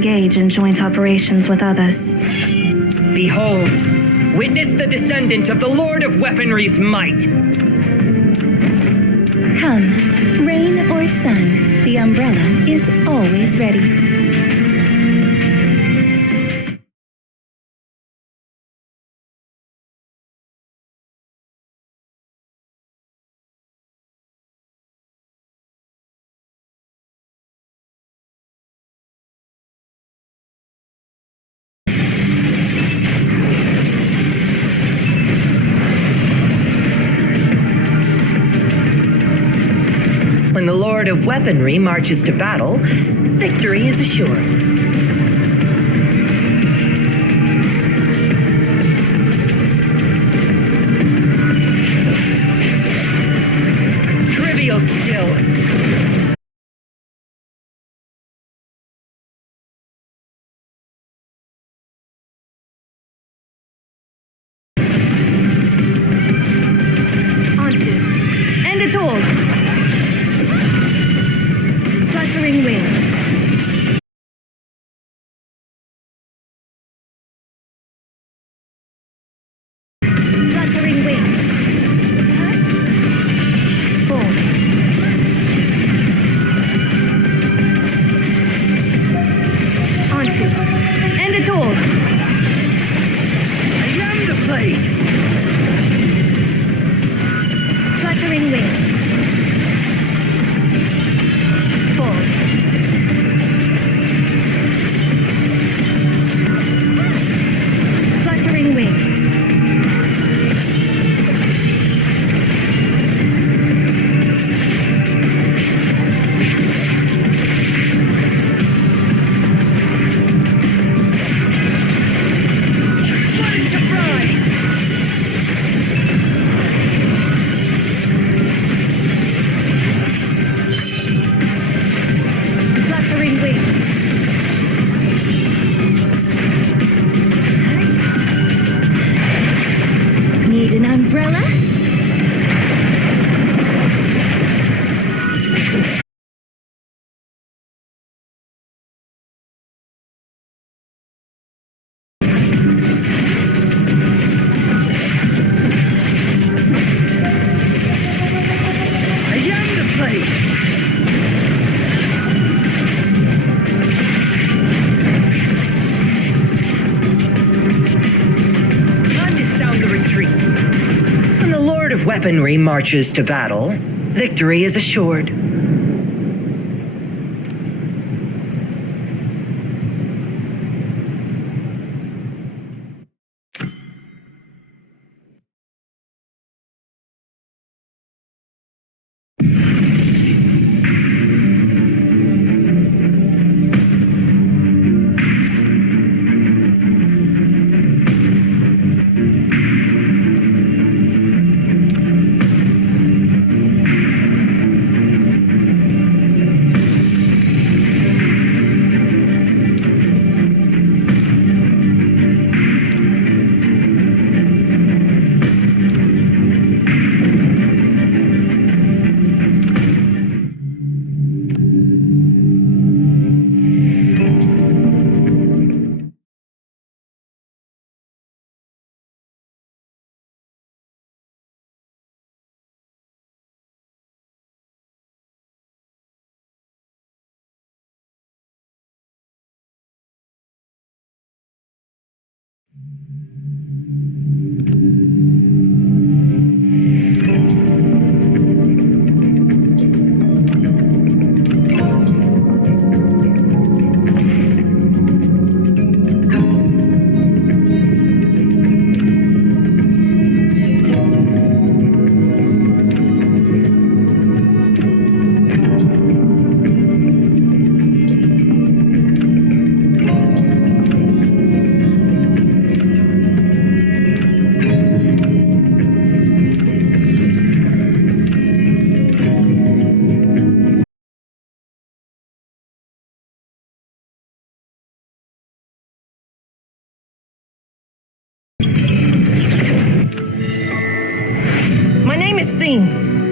engage in joint operations with others. Behold, witness the descendant of the Lord of Weaponry's might. Come, rain or sun, the umbrella is always ready. When the Lord of Weaponry marches to battle, victory is assured. Trivial skill. And it's all. Fluttering wings. Fluttering wings. Four. Onto. And it's all. I am the blade. Fluttering wings. Four. Fluttering wings. Let it to fry. Fluttering wings. Need an umbrella? I am the blade. Time to sound the retreat. When the Lord of Weaponry marches to battle, victory is assured.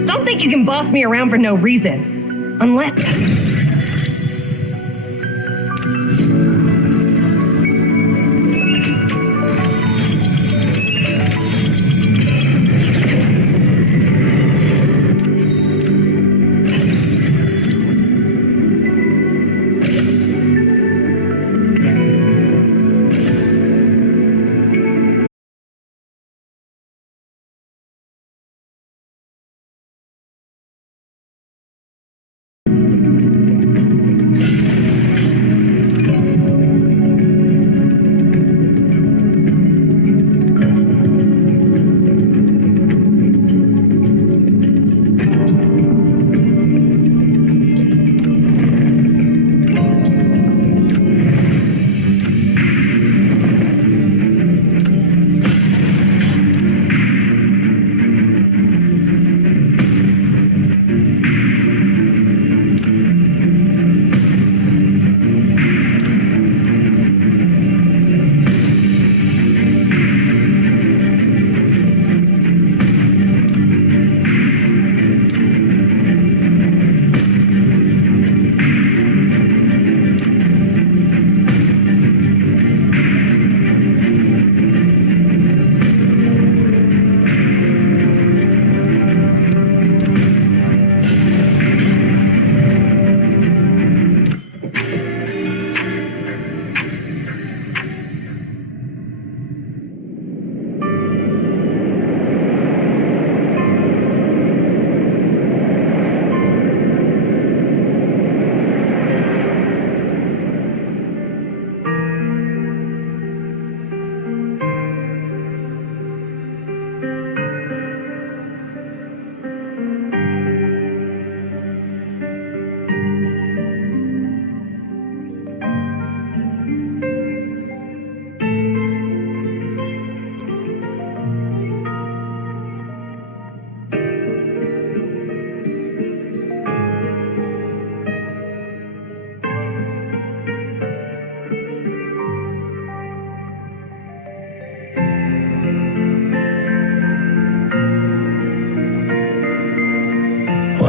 Don't think you can boss me around for no reason. Unless...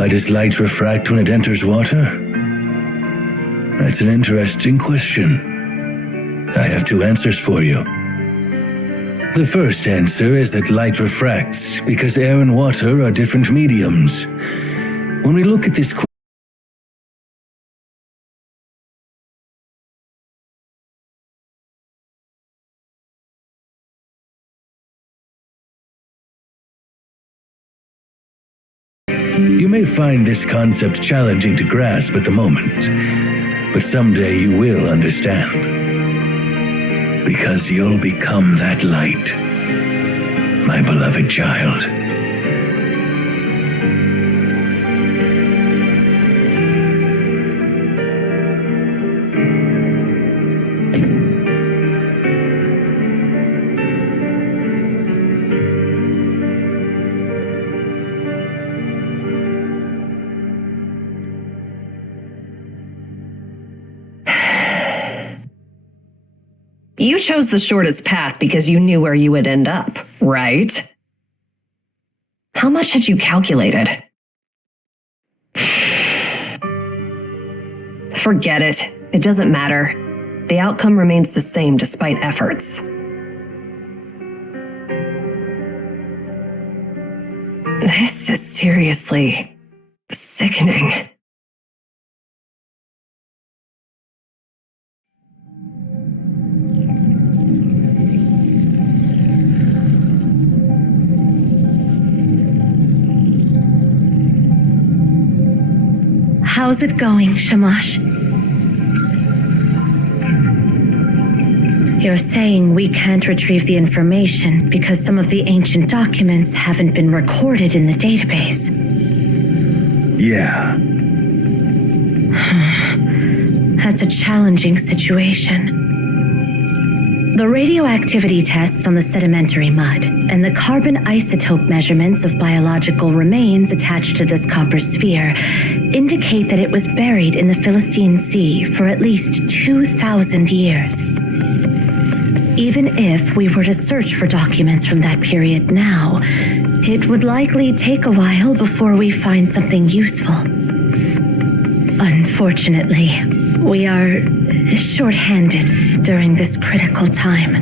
Why does light refract when it enters water? That's an interesting question. I have two answers for you. The first answer is that light refracts because air and water are different mediums. When we look at this You may find this concept challenging to grasp at the moment, but someday you will understand. Because you'll become that light, my beloved child. You chose the shortest path because you knew where you would end up, right? How much had you calculated? Forget it. It doesn't matter. The outcome remains the same despite efforts. This is seriously sickening. How's it going, Shamash? You're saying we can't retrieve the information because some of the ancient documents haven't been recorded in the database. Yeah. That's a challenging situation. The radioactivity tests on the sedimentary mud and the carbon isotope measurements of biological remains attached to this copper sphere indicate that it was buried in the Philistine Sea for at least 2,000 years. Even if we were to search for documents from that period now, it would likely take a while before we find something useful. Unfortunately, we are short-handed during this critical time.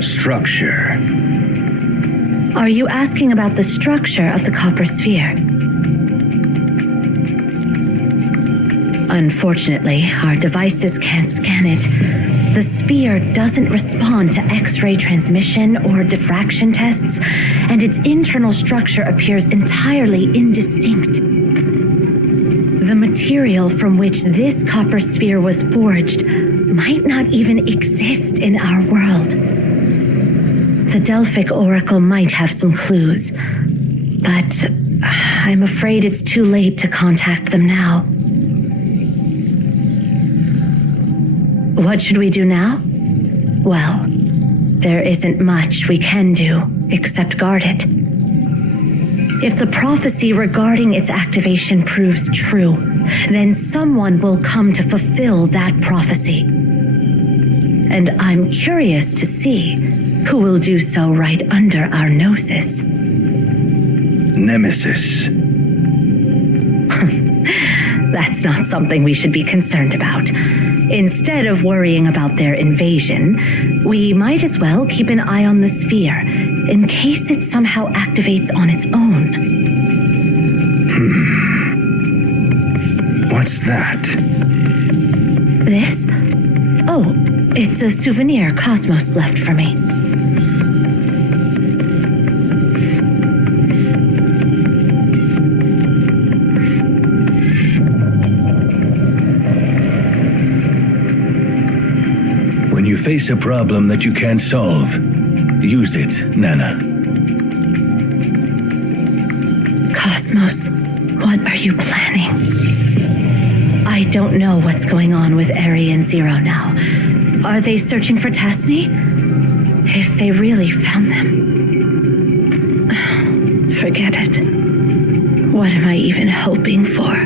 Structure. Are you asking about the structure of the copper sphere? Unfortunately, our devices can't scan it. The sphere doesn't respond to X-ray transmission or diffraction tests, and its internal structure appears entirely indistinct. The material from which this copper sphere was forged might not even exist in our world. The Delphic Oracle might have some clues, but I'm afraid it's too late to contact them now. What should we do now? Well, there isn't much we can do except guard it. If the prophecy regarding its activation proves true, then someone will come to fulfill that prophecy. And I'm curious to see who will do so right under our noses. Nemesis. That's not something we should be concerned about. Instead of worrying about their invasion, we might as well keep an eye on the sphere in case it somehow activates on its own. What's that? This? Oh, it's a souvenir Cosmos left for me. When you face a problem that you can't solve, use it, Nana. Cosmos, what are you planning? I don't know what's going on with Arian Zero now. Are they searching for Tasni? If they really found them... Forget it. What am I even hoping for?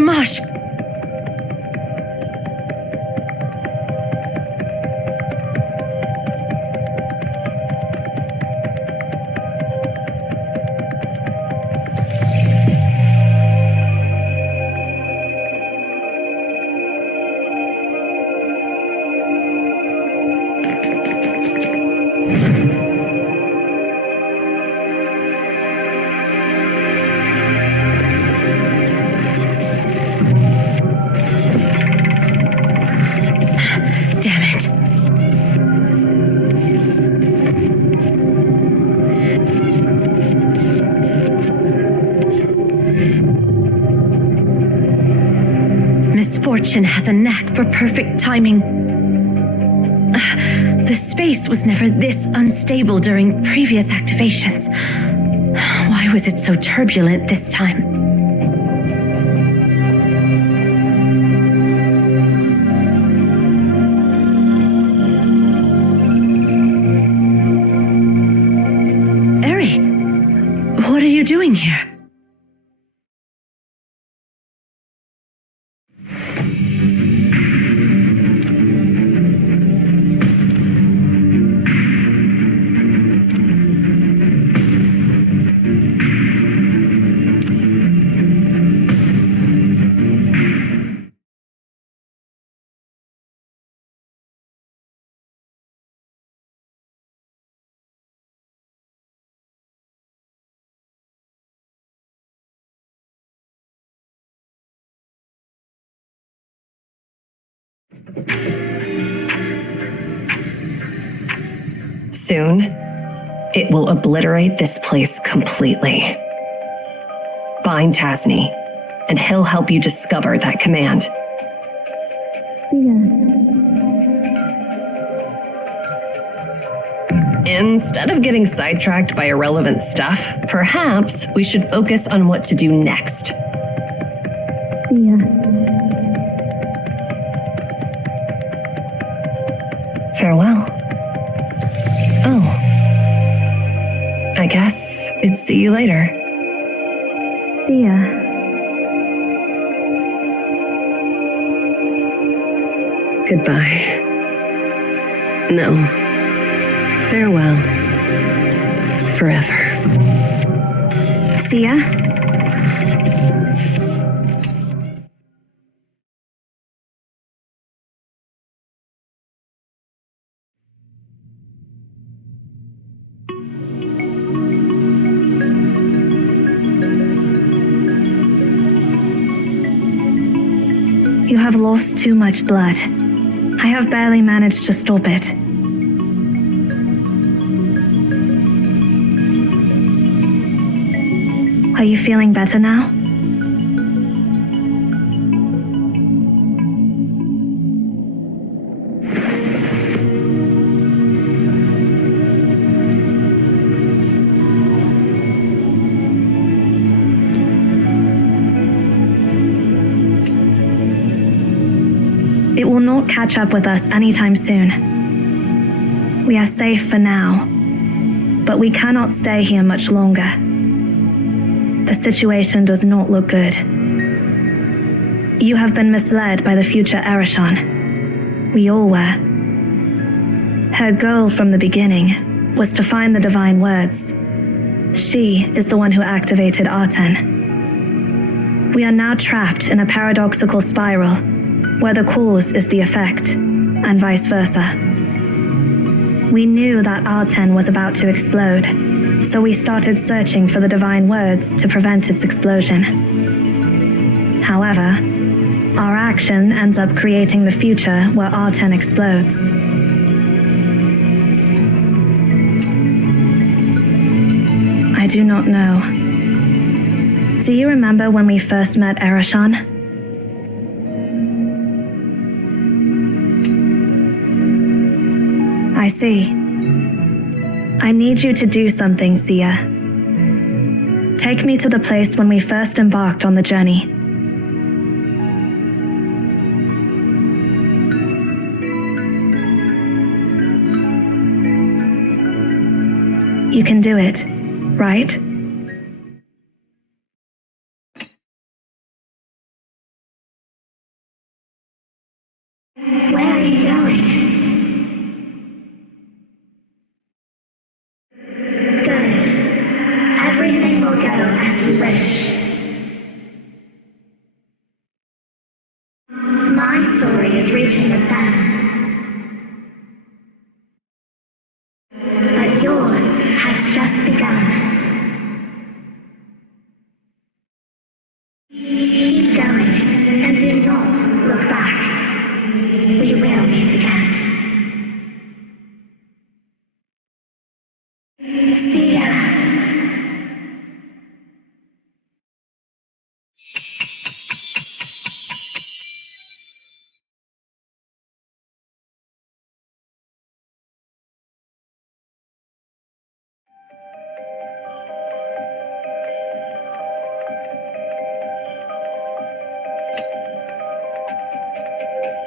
Shamash! Damn it. Misfortune has a knack for perfect timing. The space was never this unstable during previous activations. Why was it so turbulent this time? What are you doing here? Soon, it will obliterate this place completely. Find Tasni, and he'll help you discover that command. Instead of getting sidetracked by irrelevant stuff, perhaps we should focus on what to do next. Farewell. Oh. I guess it's see you later. See ya. Goodbye. No. Farewell. Forever. See ya. You have lost too much blood. I have barely managed to stop it. Are you feeling better now? It will not catch up with us anytime soon. We are safe for now, but we cannot stay here much longer. The situation does not look good. You have been misled by the future Ereshan. We all were. Her goal from the beginning was to find the divine words. She is the one who activated Aten. We are now trapped in a paradoxical spiral, where the cause is the effect, and vice versa. We knew that Aten was about to explode, so we started searching for the divine words to prevent its explosion. However, our action ends up creating the future where Aten explodes. I do not know. Do you remember when we first met Ereshan? I see. I need you to do something, Sia. Take me to the place when we first embarked on the journey. You can do it, right? Where are you going? Good. Everything will go as you wish. My story is reaching its end. But yours has just begun. Keep going, and do not look back. We will meet again. See ya.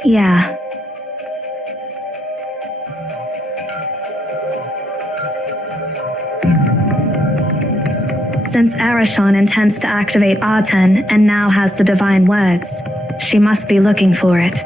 Yeah. Since Ereshan intends to activate Aten and now has the divine words, she must be looking for it.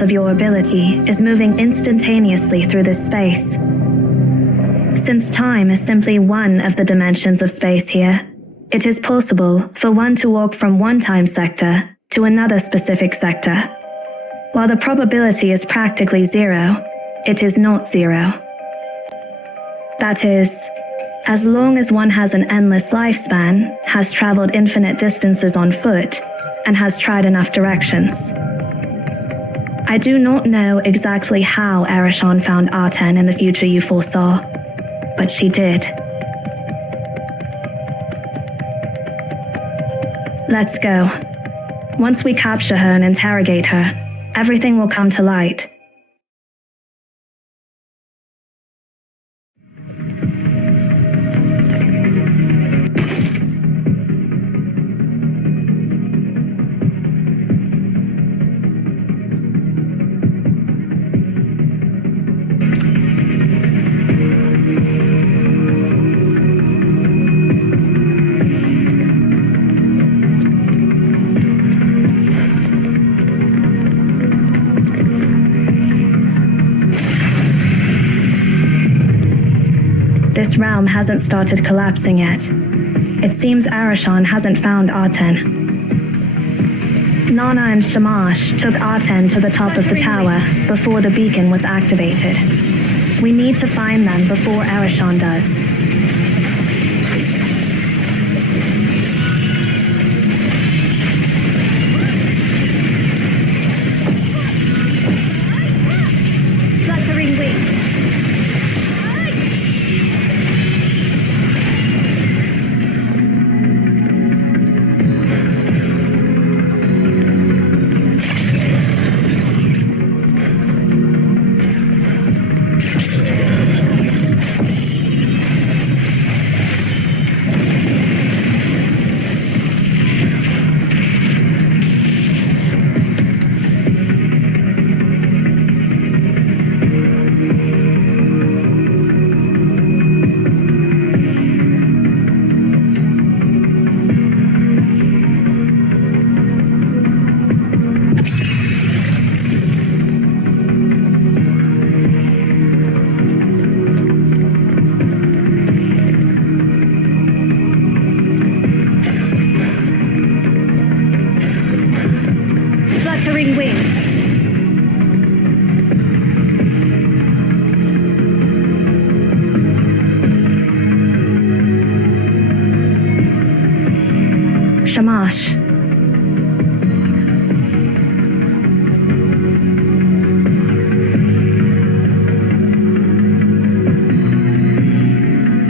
Of your ability is moving instantaneously through this space. Since time is simply one of the dimensions of space here, it is possible for one to walk from one time sector to another specific sector. While the probability is practically zero, it is not zero. That is, as long as one has an endless lifespan, has traveled infinite distances on foot, and has tried enough directions. I do not know exactly how Ereshan found Aten in the future you foresaw, but she did. Let's go. Once we capture her and interrogate her, everything will come to light. This realm hasn't started collapsing yet. It seems Ereshan hasn't found Aten. Nana and Shamash took Aten to the top of the tower before the beacon was activated. We need to find them before Ereshan does. Fluttering wings. fluttering wings. Shamash.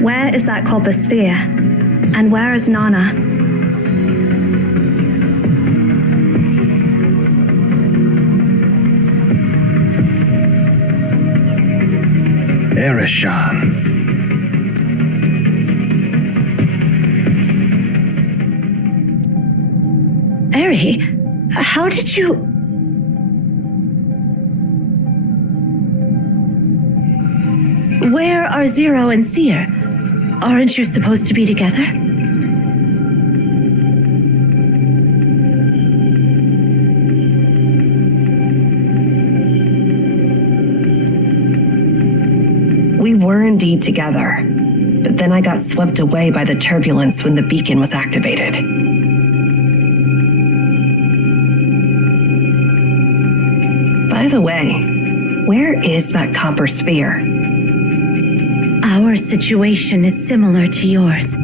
Where is that copper sphere? And where is Nana? Ereshan. Eri, how did you... Where are Zero and Seer? Aren't you supposed to be together? We were indeed together, but then I got swept away by the turbulence when the beacon was activated. By the way, where is that copper sphere? Our situation is similar to yours.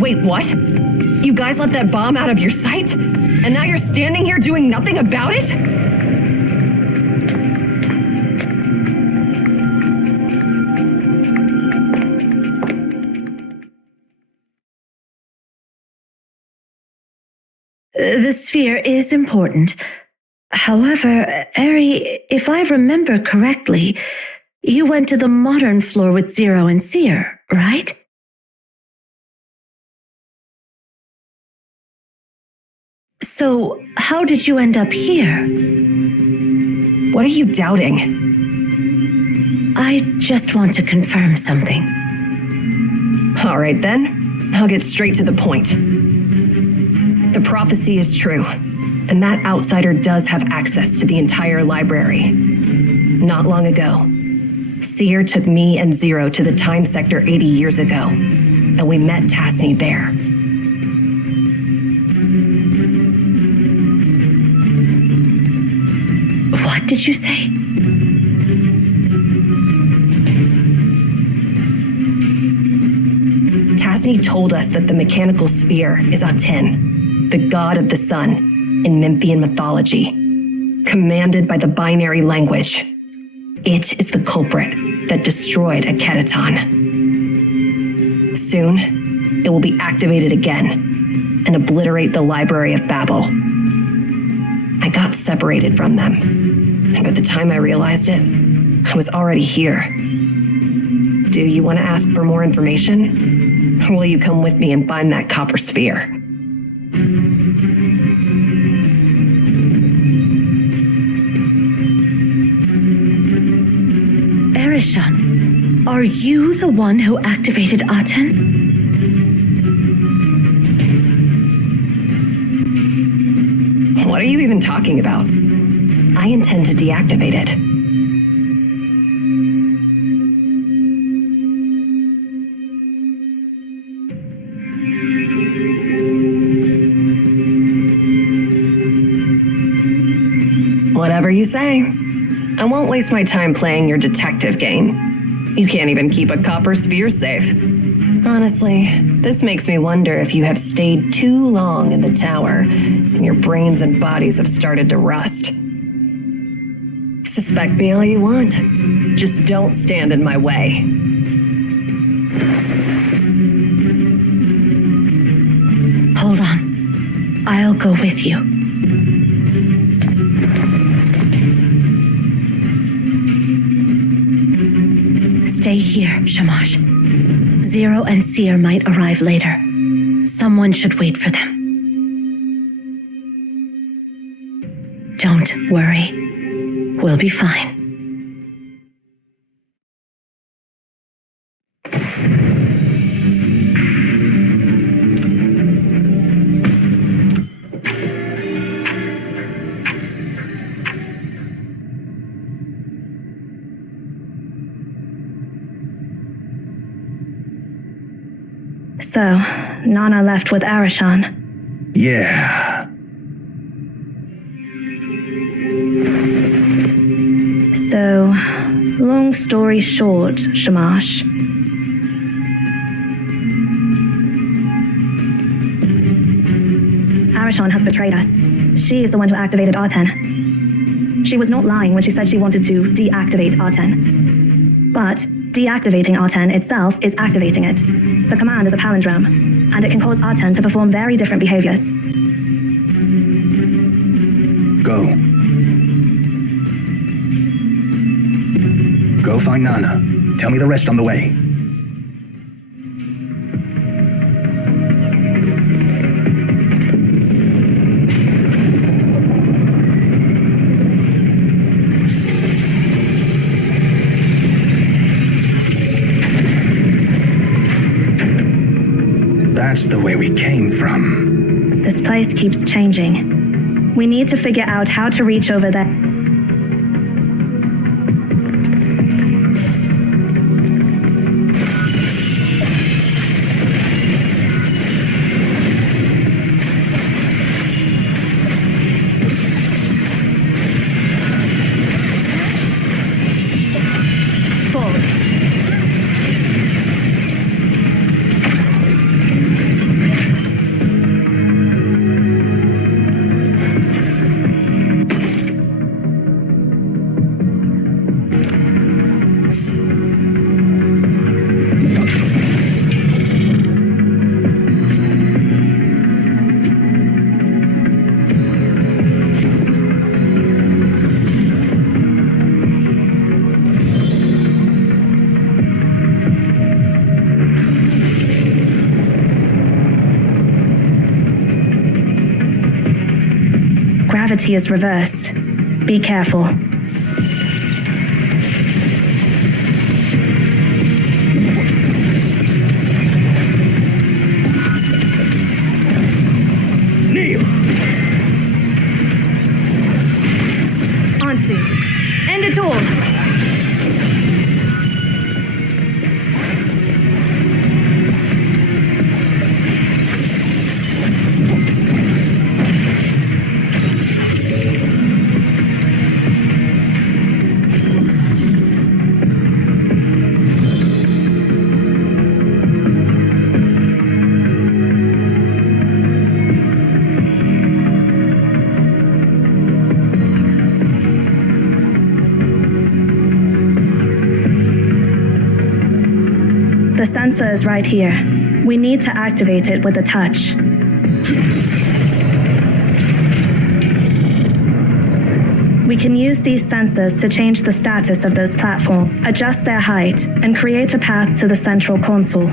Wait, what? You guys let that bomb out of your sight? And now you're standing here doing nothing about it? The sphere is important. However, Eri, if I remember correctly, you went to the modern floor with Zero and Seer, right? So, how did you end up here? What are you doubting? I just want to confirm something. All right then, I'll get straight to the point. The prophecy is true, and that outsider does have access to the entire library. Not long ago, Seer took me and Zero to the time sector 80 years ago, and we met Tasni there. What did you say? Tasni told us that the mechanical sphere is Aten, the god of the sun in Memphian mythology, commanded by the binary language. It is the culprit that destroyed Akedaton. Soon, it will be activated again and obliterate the Library of Babel. I got separated from them, and by the time I realized it, I was already here. Do you want to ask for more information? Or will you come with me and find that copper sphere? Ereshan, are you the one who activated Aten? What are you even talking about? I intend to deactivate it. Whatever you say. I won't waste my time playing your detective game. You can't even keep a copper sphere safe. Honestly, this makes me wonder if you have stayed too long in the tower and your brains and bodies have started to rust. Suspect me all you want. Just don't stand in my way. Hold on. I'll go with you. Stay here, Shamash. Zero and Seer might arrive later. Someone should wait for them. Don't worry. We'll be fine. So, Nana left with Ereshan. Yeah. So, long story short, Shamash. Ereshan has betrayed us. She is the one who activated Aten. She was not lying when she said she wanted to deactivate Aten. But deactivating Aten itself is activating it. The command is a palindrome, and it can cause Aten to perform very different behaviors. Go. Go find Nana. Tell me the rest on the way. That's the way we came from. This place keeps changing. We need to figure out how to reach over there. Gravity is reversed. Be careful. Neil! Ansu, end it all! The sensor is right here. We need to activate it with a touch. We can use these sensors to change the status of those platforms, adjust their height, and create a path to the central console.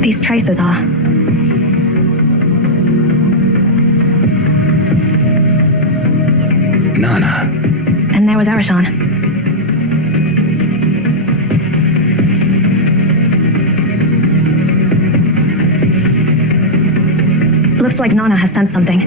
These traces are. Nana. And there was Ereshan. Looks like Nana has sensed something.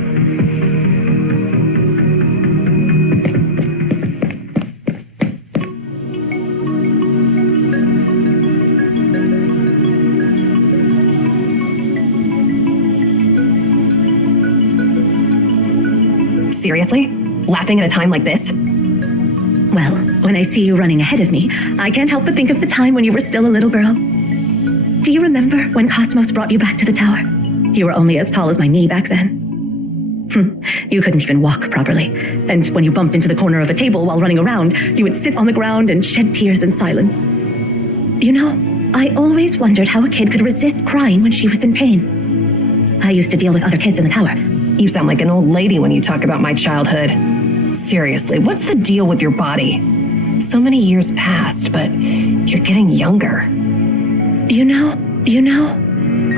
Seriously? Laughing at a time like this? Well, when I see you running ahead of me, I can't help but think of the time when you were still a little girl. Do you remember when Cosmos brought you back to the tower? You were only as tall as my knee back then. You couldn't even walk properly. And when you bumped into the corner of a table while running around, you would sit on the ground and shed tears in silence. You know, I always wondered how a kid could resist crying when she was in pain. I used to deal with other kids in the tower. You sound like an old lady when you talk about my childhood. Seriously, what's the deal with your body? So many years passed, but you're getting younger. You know,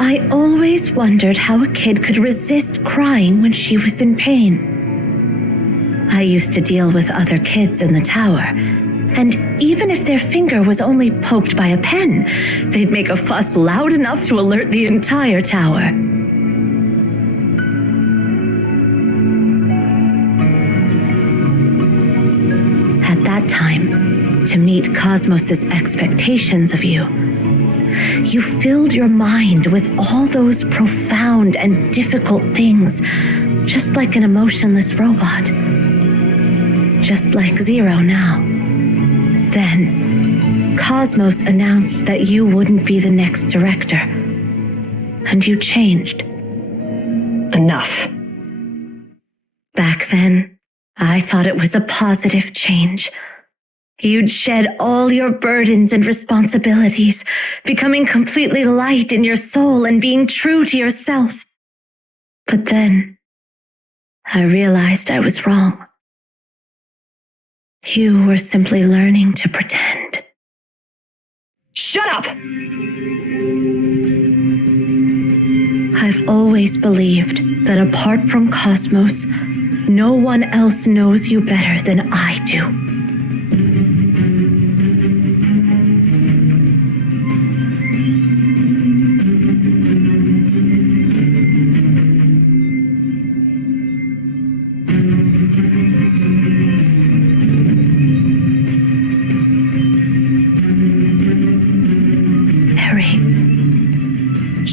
I always wondered how a kid could resist crying when she was in pain. I used to deal with other kids in the tower, and even if their finger was only poked by a pen, they'd make a fuss loud enough to alert the entire tower. At that time, to meet Cosmos's expectations of you, you filled your mind with all those profound and difficult things, just like an emotionless robot. Just like Zero now. Then, Cosmos announced that you wouldn't be the next director. And you changed. Enough. Back then, I thought it was a positive change. You'd shed all your burdens and responsibilities, becoming completely light in your soul and being true to yourself. But then, I realized I was wrong. You were simply learning to pretend. Shut up! I've always believed that apart from Cosmos, no one else knows you better than I do.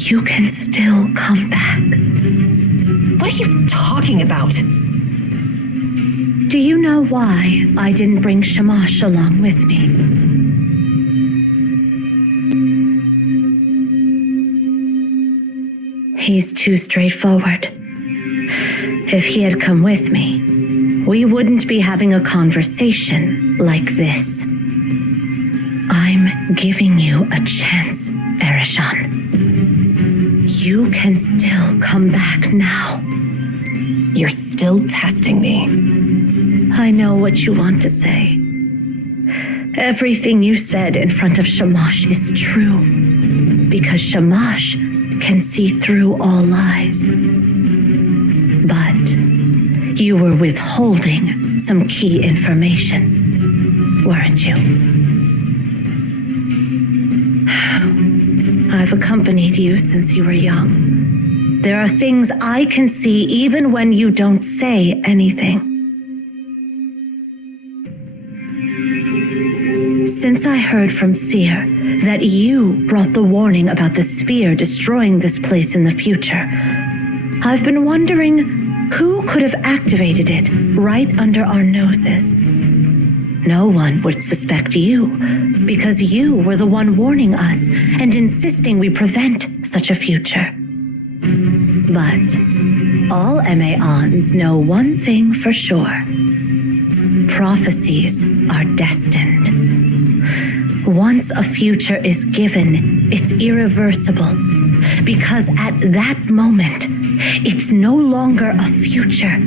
You can still come back. What are you talking about? Do you know why I didn't bring Shamash along with me? He's too straightforward. If he had come with me, we wouldn't be having a conversation like this. I'm giving you a chance, Ereshan. You can still come back now. You're still testing me. I know what you want to say. Everything you said in front of Shamash is true, because Shamash can see through all lies. But you were withholding some key information, weren't you? I've accompanied you since you were young. There are things I can see even when you don't say anything. Since I heard from Seer that you brought the warning about the sphere destroying this place in the future, I've been wondering who could have activated it right under our noses. No one would suspect you, because you were the one warning us and insisting we prevent such a future. But all MAONs know one thing for sure. Prophecies are destined. Once a future is given, it's irreversible, because at that moment, it's no longer a future,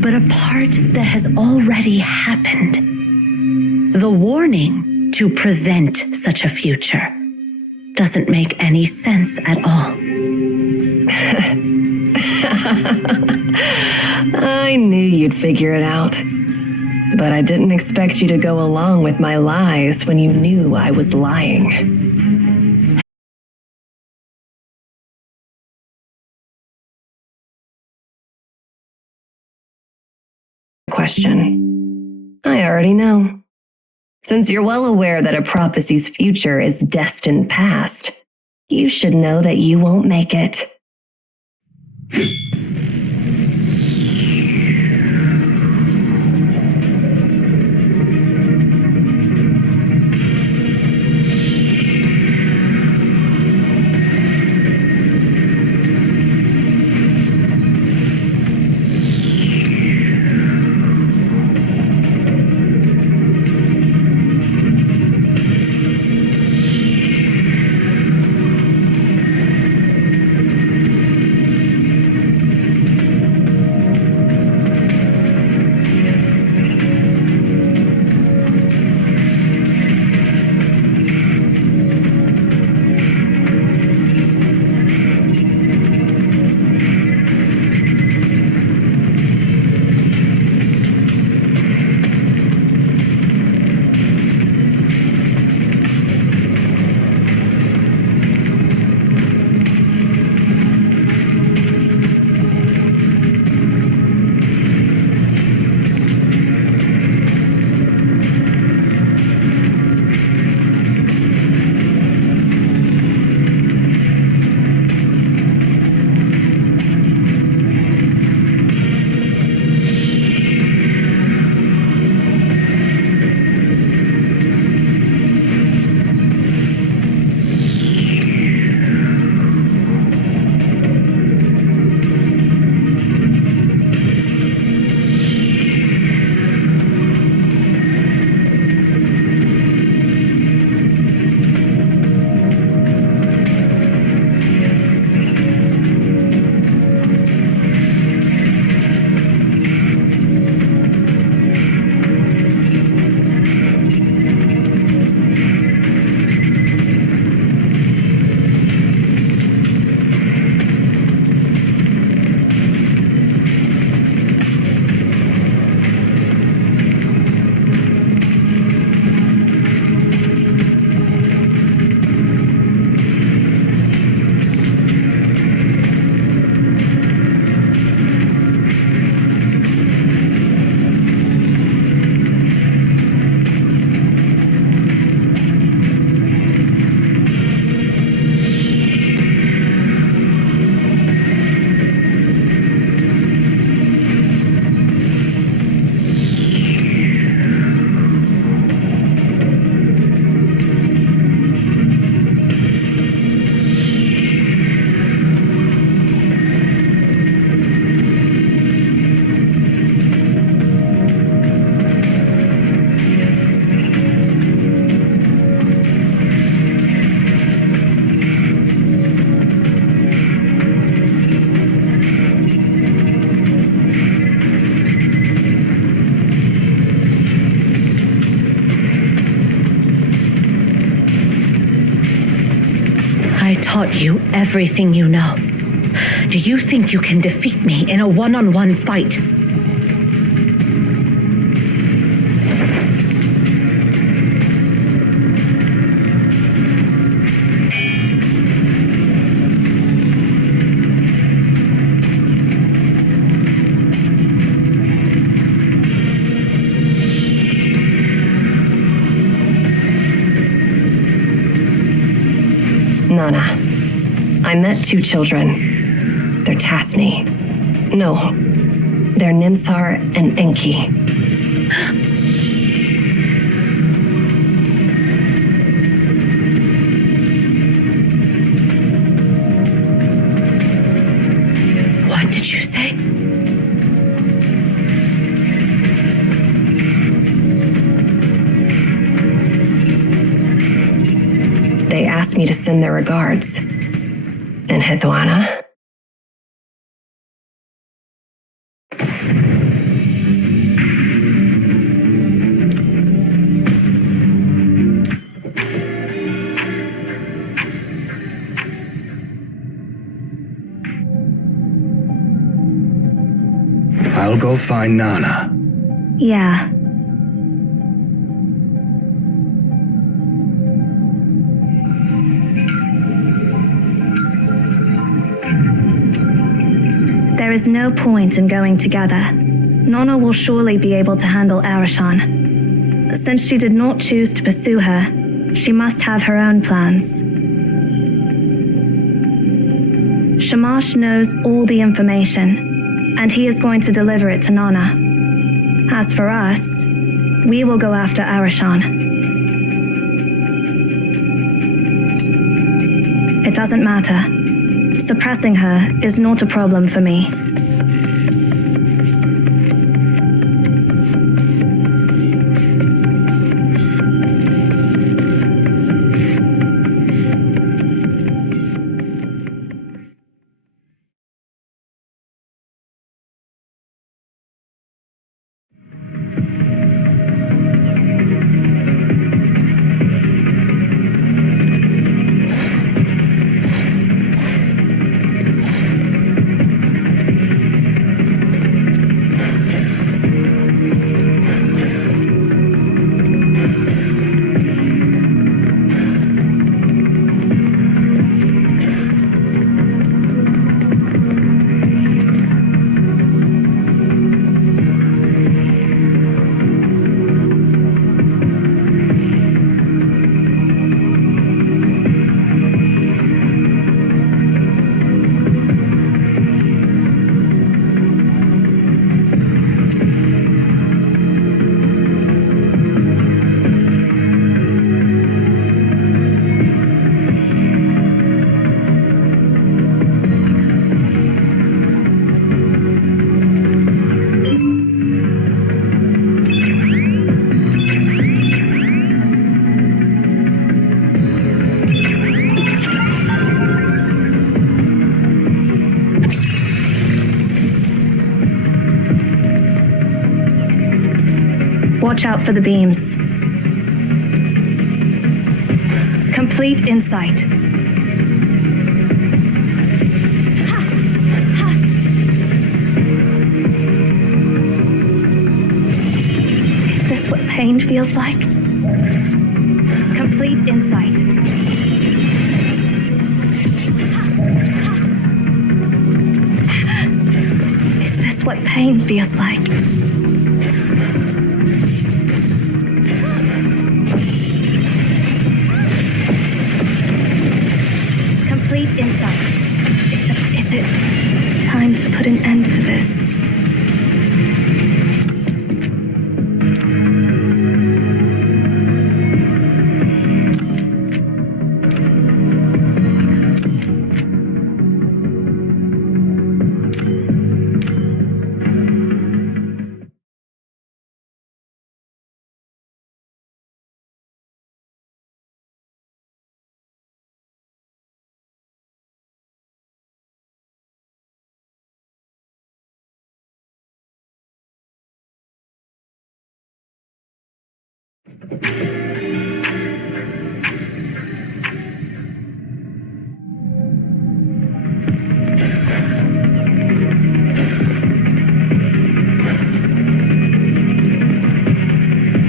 but a part that has already happened. The warning to prevent such a future doesn't make any sense at all. I knew you'd figure it out. But I didn't expect you to go along with my lies when you knew I was lying. Question. I already know. Since you're well aware that a prophecy's future is destined past, you should know that you won't make it. taught you everything you know. Do you think you can defeat me in a one-on-one fight? Nana, I met two children. They're Tasni. No, they're Ninsar and Enki. What did you say? They asked me to send their regards. And Hedwana? I'll go find Nana. Yeah. There is no point in going together. Nana will surely be able to handle Ereshan. Since she did not choose to pursue her, she must have her own plans. Shamash knows all the information, and he is going to deliver it to Nana. As for us, we will go after Ereshan. It doesn't matter. Suppressing her is not a problem for me. Watch out for the beams. Complete insight. Is this what pain feels like? Complete insight. Is this what pain feels like? Complete insight. Is it time to put an end to this?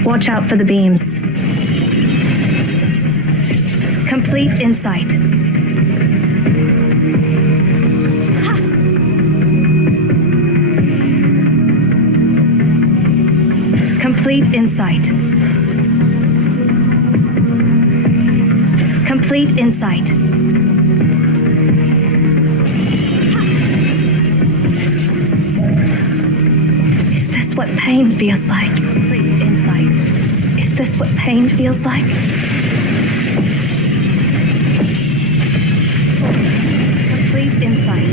Watch out for the beams. Complete insight. Complete insight. Complete insight. Is this what pain feels like? Complete insight. Is this what pain feels like? Complete insight.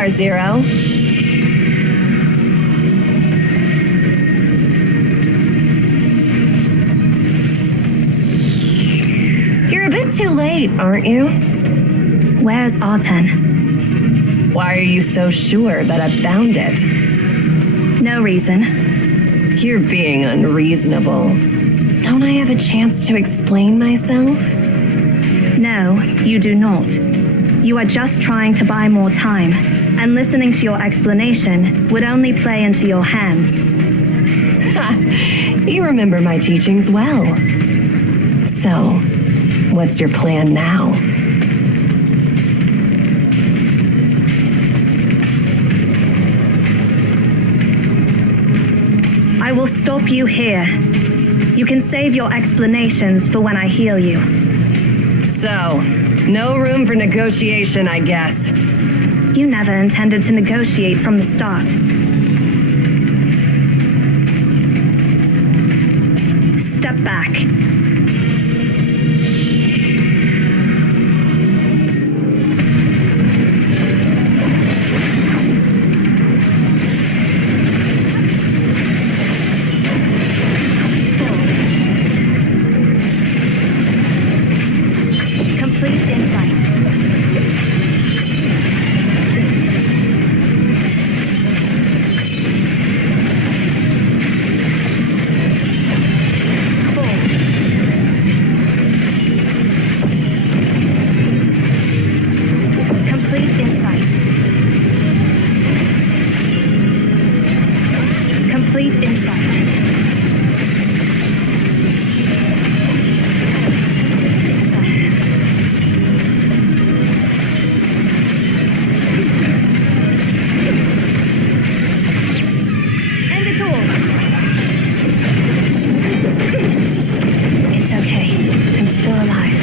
are, Zero. You're a bit too late, aren't you? Where's Aten? Why are you so sure that I've found it? No reason. You're being unreasonable. Don't I have a chance to explain myself? No, you do not. You are just trying to buy more time, and listening to your explanation would only play into your hands. You remember my teachings well. So, what's your plan now? I will stop you here. You can save your explanations for when I heal you. So, no room for negotiation, I guess. You never intended to negotiate from the start. Step back. Complete insight. Complete insight. Complete insight. End it all. It's okay. I'm still alive.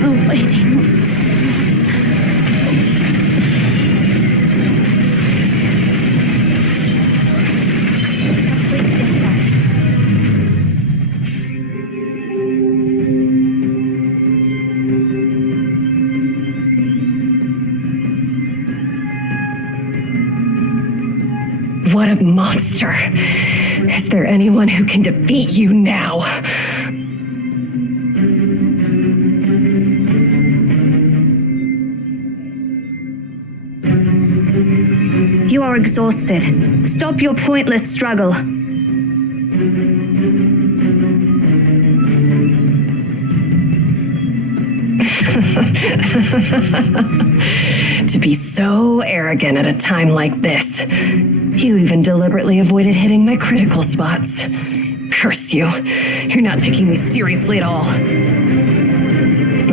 The waiting. Complete insight. What a monster. Is there anyone who can defeat you now? You are exhausted. Stop your pointless struggle. To be so arrogant at a time like this. You even deliberately avoided hitting my critical spots. Curse you. You're not taking me seriously at all.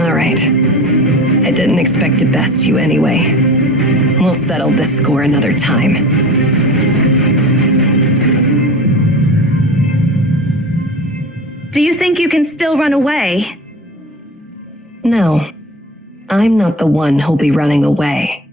All right. I didn't expect to best you anyway. We'll settle this score another time. Do you think you can still run away? No. I'm not the one who'll be running away.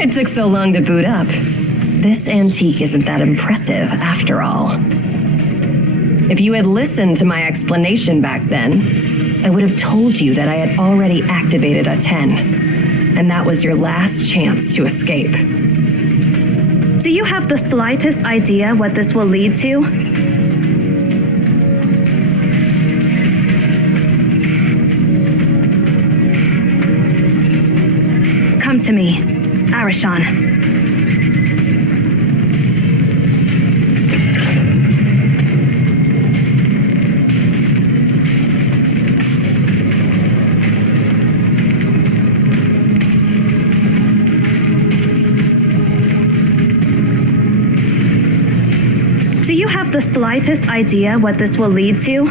It took so long to boot up. This antique isn't that impressive, after all. If you had listened to my explanation back then, I would have told you that I had already activated Aten, and that was your last chance to escape. Do you have the slightest idea what this will lead to? Come to me. Ereshan. Do you have the slightest idea what this will lead to?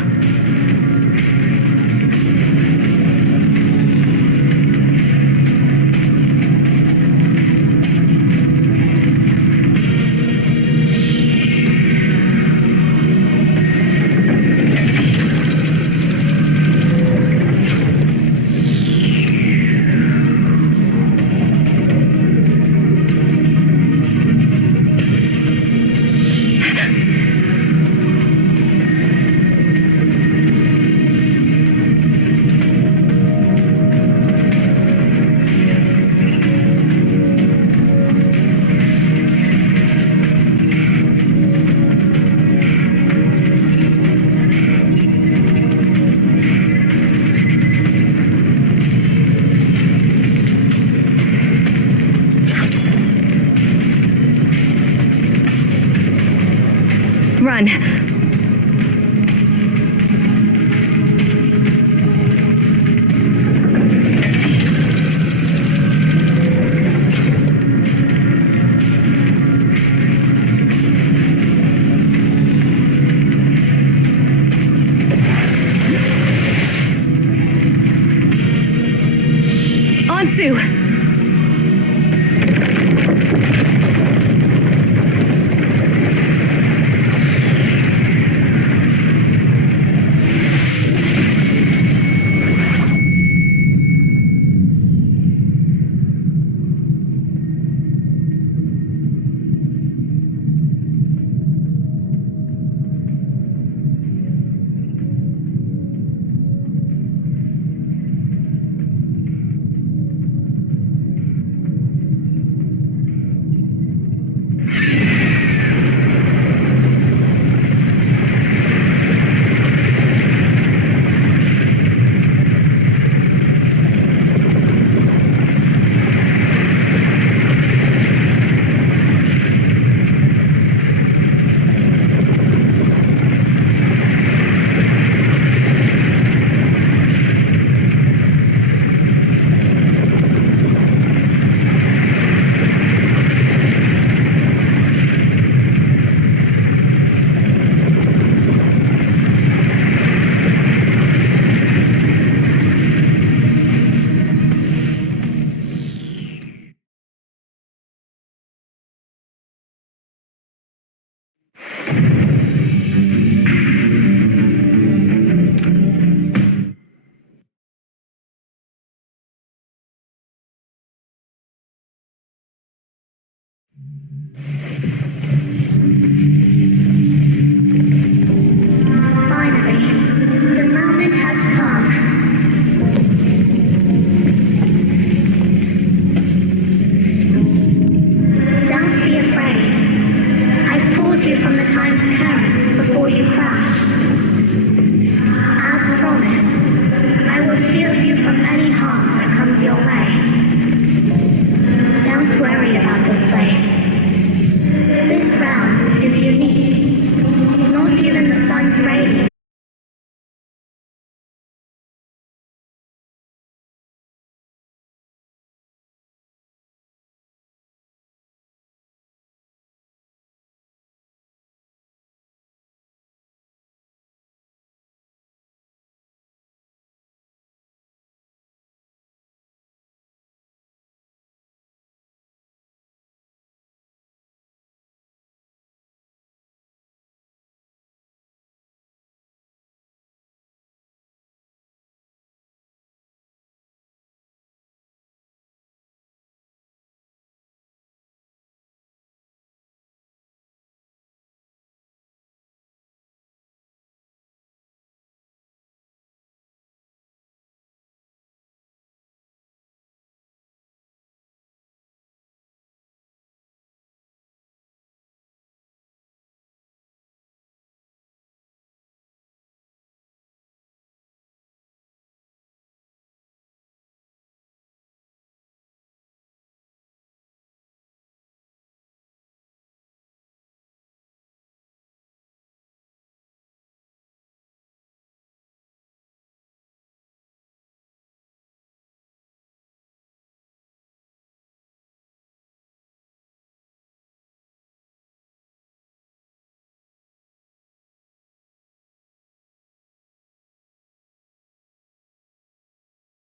Run. Ansu! Your way.